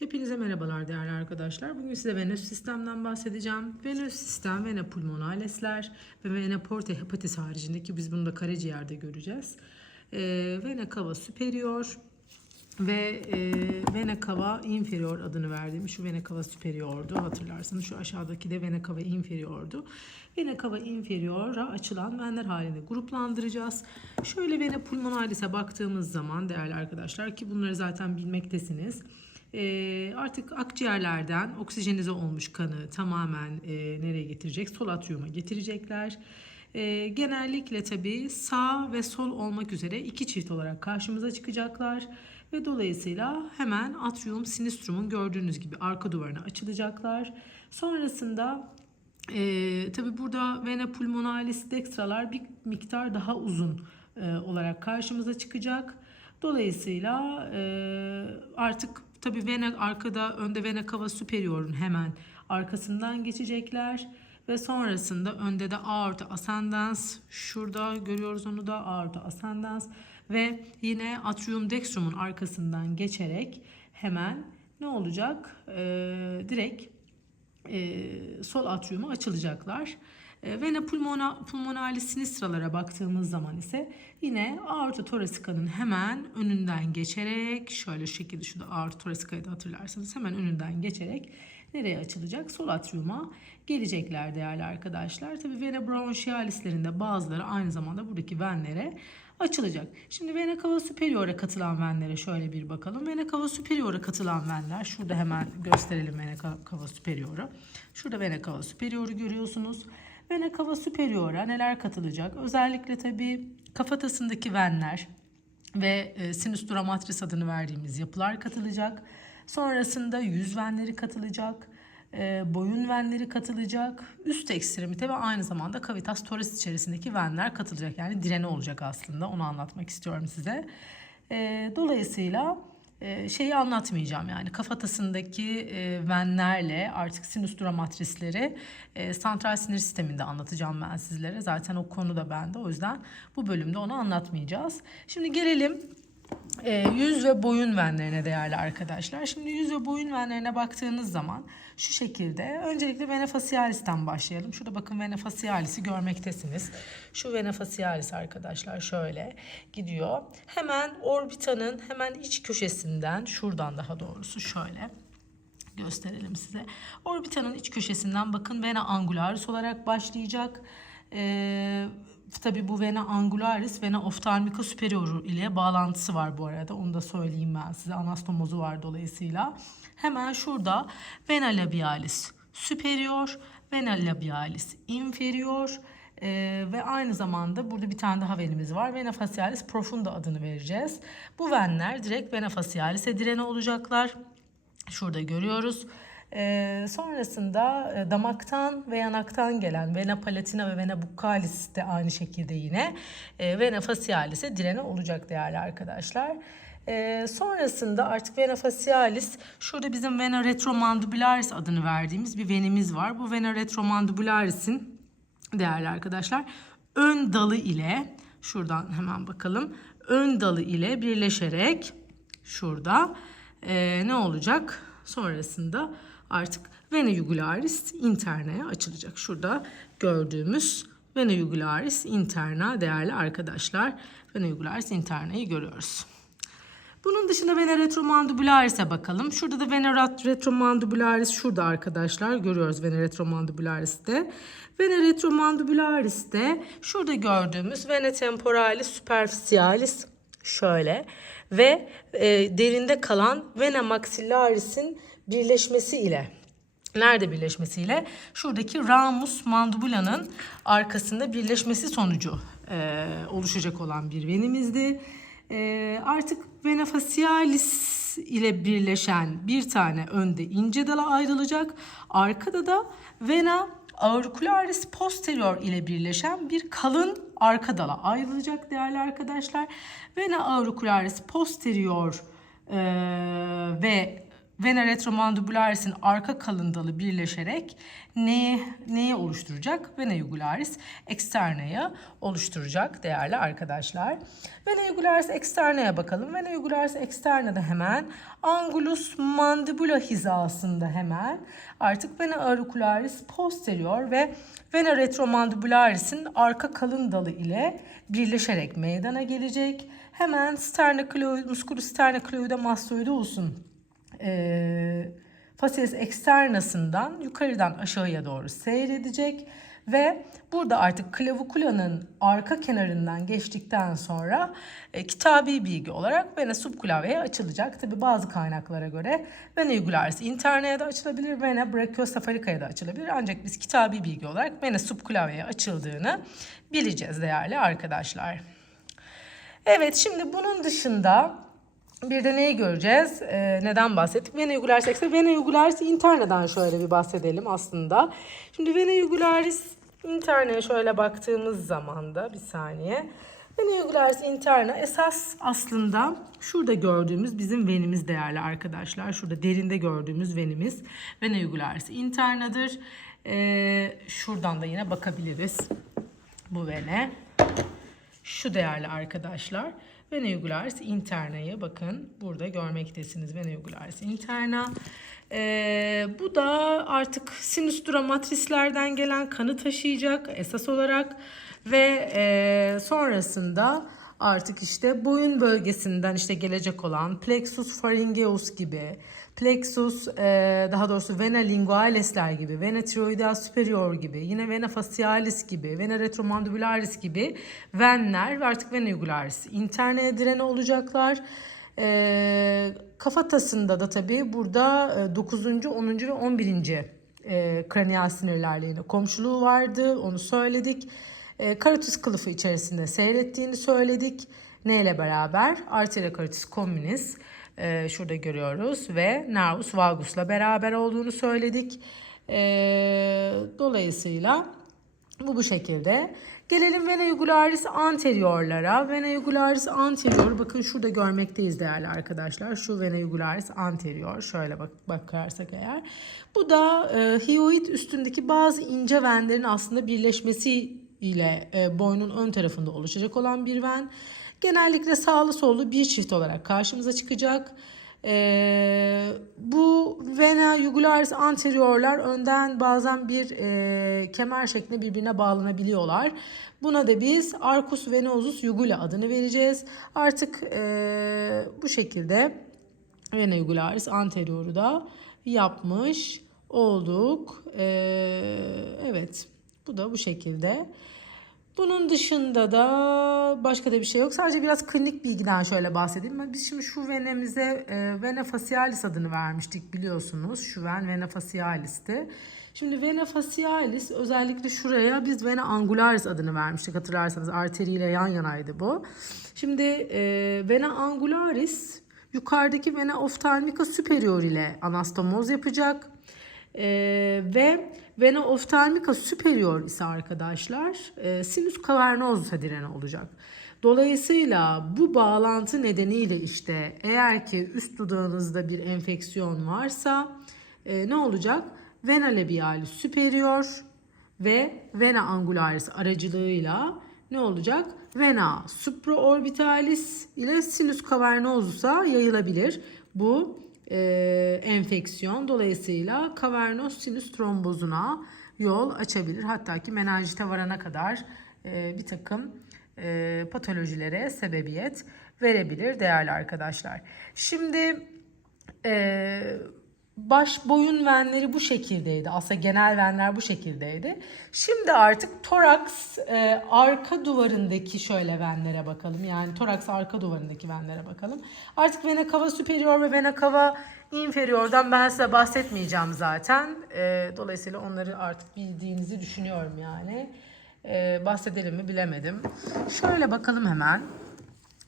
Hepinize merhabalar değerli arkadaşlar. Bugün size venöz sistemden bahsedeceğim. Venöz sistem, vena pulmonalesler ve vena porta hepatis haricindeki biz bunu da karaciğerde göreceğiz. Ee, vena cava superior ve e, vena cava inferior adını verdiğim şu vena cava superior'du hatırlarsanız. Şu aşağıdaki de vena cava inferior'du. Vena cava inferior'a açılan venler halinde gruplandıracağız. Şöyle vena pulmonalis'e baktığımız zaman değerli arkadaşlar ki bunları zaten bilmektesiniz. E, artık akciğerlerden oksijenize olmuş kanı tamamen e, nereye getirecek? Sol atriuma getirecekler. E, genellikle tabii sağ ve sol olmak üzere iki çift olarak karşımıza çıkacaklar. Ve dolayısıyla hemen atrium sinistrum'un gördüğünüz gibi arka duvarına açılacaklar. Sonrasında e, tabii burada vena pulmonalis dextralar bir miktar daha uzun e, olarak karşımıza çıkacak. Dolayısıyla e, artık tabii vena arkada önde vena cava superior'un hemen arkasından geçecekler ve sonrasında önde de aorta ascendens şurada görüyoruz onu da aorta ascendens ve yine atrium dextrum'un arkasından geçerek hemen ne olacak? Ee, direkt e, sol atriumu açılacaklar. E, vena pulmona, pulmonalis sinistralara baktığımız zaman ise yine aorta thorasika'nın hemen önünden geçerek şöyle şu şekilde şurada aorta thorasika'yı da hatırlarsanız hemen önünden geçerek nereye açılacak? Sol atriuma gelecekler değerli arkadaşlar. Tabi vena bronchialislerin de bazıları aynı zamanda buradaki venlere açılacak. Şimdi vena cava superior'a katılan venlere şöyle bir bakalım. Vena cava superior'a katılan venler şurada hemen gösterelim vena cava superior'u. Şurada vena cava superior'u görüyorsunuz. Vena cava superior'a neler katılacak? Özellikle tabii kafatasındaki venler ve e, sinus dura matris adını verdiğimiz yapılar katılacak. Sonrasında yüz venleri katılacak. E, boyun venleri katılacak. Üst ekstremite ve aynı zamanda kavitas toris içerisindeki venler katılacak. Yani direne olacak aslında. Onu anlatmak istiyorum size. E, dolayısıyla şeyi anlatmayacağım yani kafatasındaki e, venlerle artık sinüs dura matrisleri e, santral sinir sisteminde anlatacağım ben sizlere. Zaten o konu da bende o yüzden bu bölümde onu anlatmayacağız. Şimdi gelelim e, yüz ve boyun venlerine değerli arkadaşlar. Şimdi yüz ve boyun venlerine baktığınız zaman şu şekilde öncelikle vena facialis'ten başlayalım. Şurada bakın vena facialis'i görmektesiniz. Şu vena facialis arkadaşlar şöyle gidiyor. Hemen orbitanın hemen iç köşesinden şuradan daha doğrusu şöyle gösterelim size. Orbitanın iç köşesinden bakın vena angularis olarak başlayacak. Ee, tabii bu vena angularis vena oftalmica superior ile bağlantısı var bu arada. Onu da söyleyeyim ben size. Anastomozu var dolayısıyla. Hemen şurada vena labialis superior, vena labialis inferior ee, ve aynı zamanda burada bir tane daha venimiz var. Vena facialis profunda adını vereceğiz. Bu venler direkt vena facialis'e direne olacaklar. Şurada görüyoruz. Ee, sonrasında e, damaktan ve yanaktan gelen vena palatina ve vena buccalis de aynı şekilde yine e, vena facialis'e direne olacak değerli arkadaşlar. Ee, sonrasında artık vena facialis şurada bizim vena retromandibularis adını verdiğimiz bir venimiz var. Bu vena retromandibularis'in değerli arkadaşlar ön dalı ile şuradan hemen bakalım ön dalı ile birleşerek şurada e, ne olacak sonrasında artık vena jugularis internaya açılacak şurada gördüğümüz vena jugularis interna değerli arkadaşlar vena jugularis internayı görüyoruz. Bunun dışında vena retromandibularis'e bakalım. Şurada da vena retromandibularis şurada arkadaşlar. Görüyoruz vena retromandibularis'te. Vena retromandibularis'te şurada gördüğümüz vena temporalis superficialis şöyle ve e, derinde kalan vena maxillaris'in birleşmesi ile Nerede birleşmesiyle? Şuradaki ramus mandibula'nın arkasında birleşmesi sonucu e, oluşacak olan bir venimizdi. E, artık vena facialis ile birleşen bir tane önde ince dala ayrılacak. Arkada da vena auricularis posterior ile birleşen bir kalın arka dala ayrılacak değerli arkadaşlar. Vena auricularis posterior e, ve vena retromandibularis'in arka kalın dalı birleşerek neyi, neyi oluşturacak? Vena jugularis externa'yı oluşturacak değerli arkadaşlar. Vena jugularis externa'ya bakalım. Vena jugularis externa'da hemen angulus mandibula hizasında hemen artık vena auricularis posterior ve vena retromandibularis'in arka kalın dalı ile birleşerek meydana gelecek. Hemen sternocleidoid, musculus sternocleidoide mastoideus'un e, facies externasından yukarıdan aşağıya doğru seyredecek ve burada artık klavikula'nın arka kenarından geçtikten sonra e, kitabi bilgi olarak vena subclavia'ya açılacak. Tabi bazı kaynaklara göre vena jugularis interna'ya da açılabilir, vena brachiocephalica'ya da açılabilir. Ancak biz kitabi bilgi olarak vena subclavia'ya açıldığını bileceğiz değerli arkadaşlar. Evet şimdi bunun dışında bir de neyi göreceğiz? Ee, neden bahsettik? Vena jugularis extra. Vena jugularis interna'dan şöyle bir bahsedelim aslında. Şimdi vena jugularis interna'ya şöyle baktığımız zaman da bir saniye. Vena jugularis interna esas aslında şurada gördüğümüz bizim venimiz değerli arkadaşlar. Şurada derinde gördüğümüz venimiz vena jugularis interna'dır. Ee, şuradan da yine bakabiliriz. Bu vene. Şu değerli arkadaşlar. Vena jugularis interna'yı bakın burada görmektesiniz. Vena jugularis interna. Ee, bu da artık sinüs dura matrislerden gelen kanı taşıyacak esas olarak ve e, sonrasında artık işte boyun bölgesinden işte gelecek olan plexus pharyngeus gibi, plexus e, daha doğrusu vena lingualesler gibi, vena thyroidea superior gibi, yine vena facialis gibi, vena retromandibularis gibi venler ve artık vena jugularis internaya direne olacaklar. E, kafatasında da tabii burada e, 9. 10. ve 11. E, kraniyal sinirlerle yine komşuluğu vardı onu söyledik. E, karotis kılıfı içerisinde seyrettiğini söyledik. Neyle beraber? Arteria carotis communis e, şurada görüyoruz ve nervus vagus'la beraber olduğunu söyledik. E, dolayısıyla bu bu şekilde. Gelelim vena jugularis anteriorlara. Vena jugularis anterior bakın şurada görmekteyiz değerli arkadaşlar. Şu vena jugularis anterior şöyle bak bakarsak eğer. Bu da e, hioid üstündeki bazı ince venlerin aslında birleşmesi ile e, boynun ön tarafında oluşacak olan bir ven. Genellikle sağlı sollu bir çift olarak karşımıza çıkacak. E, bu vena jugularis anteriorlar önden bazen bir e, kemer şeklinde birbirine bağlanabiliyorlar. Buna da biz arcus venosus jugula adını vereceğiz. Artık e, bu şekilde vena jugularis anterioru da yapmış olduk. E, evet bu da bu şekilde. Bunun dışında da başka da bir şey yok. Sadece biraz klinik bilgiden şöyle bahsedeyim. Biz şimdi şu venemize e, vena facialis adını vermiştik biliyorsunuz. Şu ven vena facialis'ti. Şimdi vena facialis özellikle şuraya biz vena angularis adını vermiştik hatırlarsanız arteriyle yan yanaydı bu. Şimdi e, vena angularis yukarıdaki vena oftalmica superior ile anastomoz yapacak. Ee, ve vena oftalmica superior ise arkadaşlar e, sinüs cavernosus'a direne olacak. Dolayısıyla bu bağlantı nedeniyle işte eğer ki üst dudağınızda bir enfeksiyon varsa e, ne olacak? Vena labialis superior ve vena angularis aracılığıyla ne olacak? Vena supraorbitalis ile sinüs cavernosus'a yayılabilir. Bu e, enfeksiyon dolayısıyla kavernos sinüs trombozuna yol açabilir. Hatta ki menenjite varana kadar e, bir takım e, patolojilere sebebiyet verebilir değerli arkadaşlar. Şimdi e, baş boyun venleri bu şekildeydi. Aslında genel venler bu şekildeydi. Şimdi artık toraks e, arka duvarındaki şöyle venlere bakalım. Yani toraks arka duvarındaki venlere bakalım. Artık vena cava superior ve vena cava inferior'dan ben size bahsetmeyeceğim zaten. E, dolayısıyla onları artık bildiğinizi düşünüyorum yani. E, bahsedelim mi bilemedim. Şöyle bakalım hemen.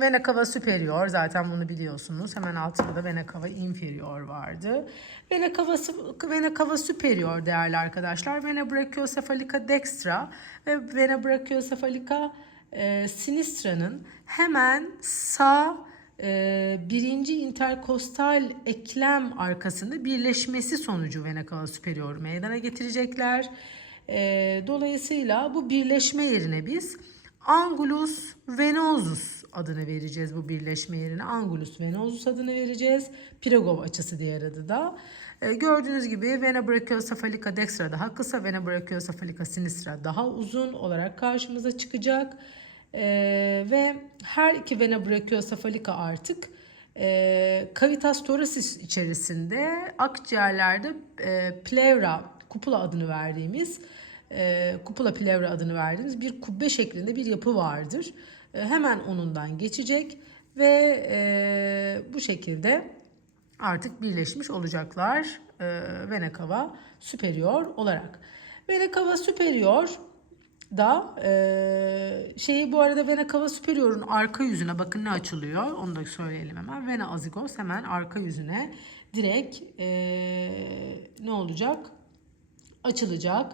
Vena cava superior zaten bunu biliyorsunuz. Hemen altında da vena cava inferior vardı. Vena cava, vena cava superior değerli arkadaşlar. Vena brachiocephalica dextra ve vena brachiocephalica e, sinistra'nın hemen sağ e, birinci interkostal eklem arkasında birleşmesi sonucu vena cava superior meydana getirecekler. E, dolayısıyla bu birleşme yerine biz angulus venosus adını vereceğiz bu birleşme yerine. Angulus venosus adını vereceğiz. Pirogov açısı diğer adı da. E, gördüğünüz gibi vena brachiocephalica dextra daha kısa, vena brachiocephalica sinistra daha uzun olarak karşımıza çıkacak. E, ve her iki vena brachiocephalica artık e, cavitas thoracis içerisinde akciğerlerde e, pleura, kupula adını verdiğimiz e, kupula pleura adını verdiğimiz bir kubbe şeklinde bir yapı vardır. E, hemen onundan geçecek ve e, bu şekilde artık birleşmiş olacaklar e, vena cava superior olarak. Vena cava superior da e, şeyi bu arada vena superior'un arka yüzüne bakın ne açılıyor onu da söyleyelim hemen. Vena azigos hemen arka yüzüne direkt e, ne olacak? Açılacak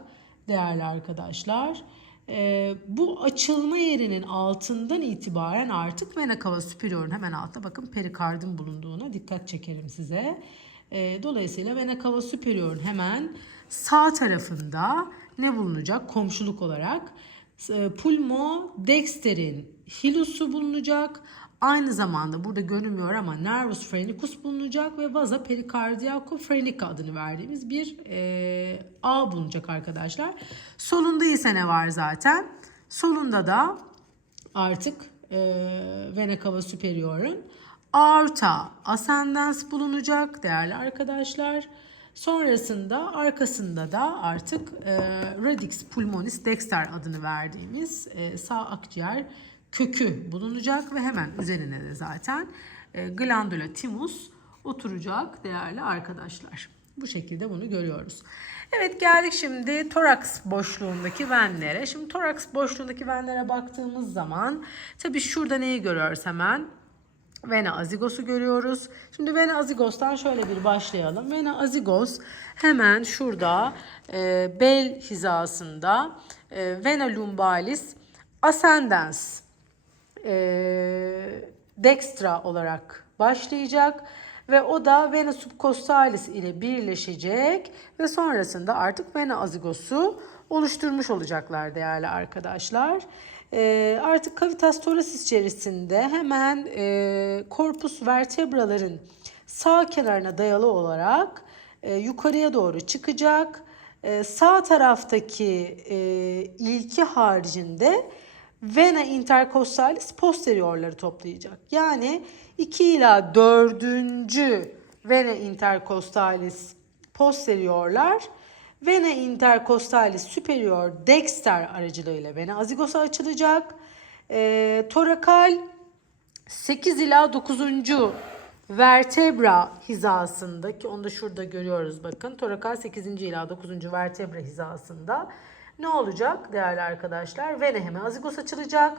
değerli arkadaşlar. E, bu açılma yerinin altından itibaren artık vena superior'un hemen altta bakın perikardın bulunduğuna dikkat çekerim size. E, dolayısıyla vena superior'un hemen sağ tarafında ne bulunacak komşuluk olarak? E, pulmo dexterin hilusu bulunacak. Aynı zamanda burada görünmüyor ama nervus phrenicus bulunacak ve vaza pericardiaco phrenica adını verdiğimiz bir e, ağ bulunacak arkadaşlar. Solunda ise ne var zaten? Solunda da artık e, vena cava superior'un aorta ascendens bulunacak değerli arkadaşlar. Sonrasında arkasında da artık e, radix pulmonis dexter adını verdiğimiz e, sağ akciğer kökü bulunacak ve hemen üzerine de zaten e, glandula thymus oturacak değerli arkadaşlar. Bu şekilde bunu görüyoruz. Evet geldik şimdi toraks boşluğundaki venlere. Şimdi toraks boşluğundaki venlere baktığımız zaman tabii şurada neyi görüyoruz hemen? Vena azigos'u görüyoruz. Şimdi vena azigos'tan şöyle bir başlayalım. Vena azigos hemen şurada e, bel hizasında e, vena lumbalis ascendens e, dextra olarak başlayacak ve o da vena subcostalis ile birleşecek ve sonrasında artık vena azigos'u oluşturmuş olacaklar değerli arkadaşlar. E, artık cavitas thoracis içerisinde hemen e, corpus vertebraların sağ kenarına dayalı olarak e, yukarıya doğru çıkacak. E, sağ taraftaki e, ilki haricinde vena intercostalis posteriorları toplayacak. Yani 2 ila 4. vena intercostalis posteriorlar vena intercostalis superior dexter aracılığıyla vena azigosa açılacak. E, torakal 8 ila 9. vertebra hizasındaki onu da şurada görüyoruz bakın. Torakal 8. ila 9. vertebra hizasında ne olacak değerli arkadaşlar? Vena hemiazigos açılacak.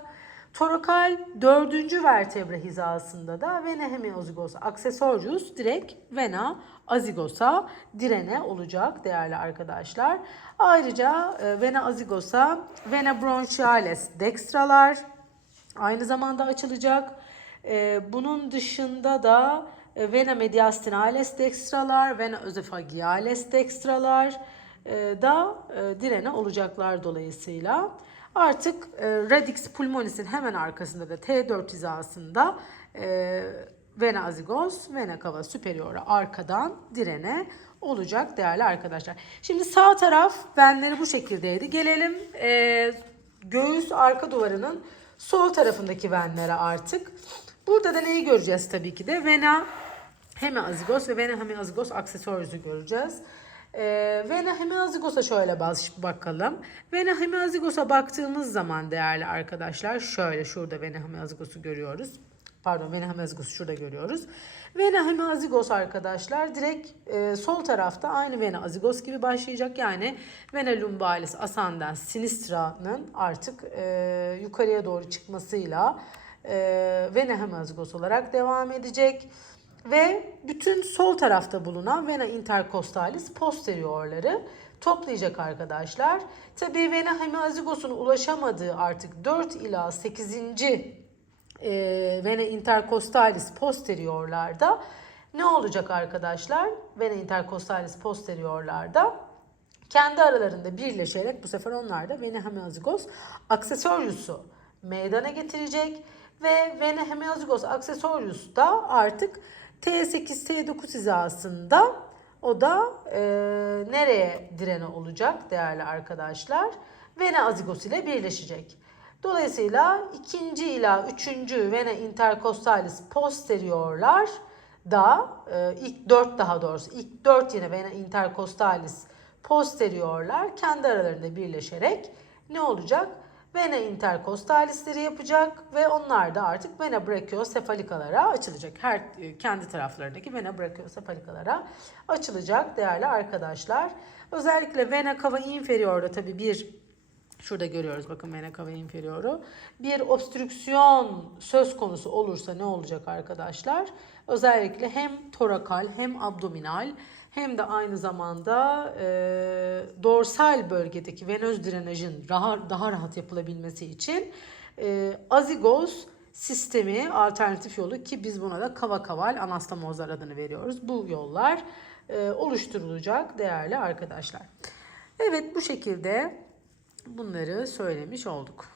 Torakal 4. vertebra hizasında da vena hemiazigos accessorius direkt vena azigosa direne olacak değerli arkadaşlar. Ayrıca e, vena azigosa vena bronchialis dextralar aynı zamanda açılacak. E, bunun dışında da e, vena mediastinalis dextralar, vena özofagialis dextralar da direne olacaklar dolayısıyla. Artık radix pulmonis'in hemen arkasında da T4 hizasında vena azigos, vena cava superior'a arkadan direne olacak değerli arkadaşlar. Şimdi sağ taraf venleri bu şekildeydi. Gelelim e, göğüs arka duvarının sol tarafındaki venlere artık. Burada da neyi göreceğiz tabii ki de? Vena hemiazigos ve vena hemiazigos aksesuarızı göreceğiz. E, vena hemiazigos'a şöyle bakalım. Vena hemiazigos'a baktığımız zaman değerli arkadaşlar şöyle şurada vena hemiazigos'u görüyoruz pardon vena hemazigos şurada görüyoruz. Vena hemazigos arkadaşlar direkt e, sol tarafta aynı vena azigos gibi başlayacak. Yani vena lumbalis ascendens sinistra'nın artık e, yukarıya doğru çıkmasıyla e, vena hemazigos olarak devam edecek. Ve bütün sol tarafta bulunan vena intercostalis posteriorları toplayacak arkadaşlar. Tabii vena hemazigos'un ulaşamadığı artık 4 ila 8 e, vena intercostalis posteriorlarda ne olacak arkadaşlar? Vena intercostalis posteriorlarda kendi aralarında birleşerek bu sefer onlar da vena hemiazygos aksesoryusu meydana getirecek ve vena hemiazygos aksesoryus da artık T8-T9 hizasında o da e, nereye direne olacak değerli arkadaşlar? Vena azigos ile birleşecek. Dolayısıyla ikinci ila üçüncü vena intercostalis posteriorlar da e, ilk dört daha doğrusu ilk dört yine vena intercostalis posteriorlar kendi aralarında birleşerek ne olacak? Vena intercostalisleri yapacak ve onlar da artık vena brachiosephalikalara açılacak. Her e, kendi taraflarındaki vena brachiosephalikalara açılacak değerli arkadaşlar. Özellikle vena cava inferior'da tabii bir Şurada görüyoruz bakın vena cava inferioru. Bir obstrüksiyon söz konusu olursa ne olacak arkadaşlar? Özellikle hem torakal hem abdominal hem de aynı zamanda e, dorsal bölgedeki venöz drenajın daha, daha rahat yapılabilmesi için e, azigoz sistemi alternatif yolu ki biz buna da kava kaval anastamozlar adını veriyoruz. Bu yollar e, oluşturulacak değerli arkadaşlar. Evet bu şekilde bunları söylemiş olduk.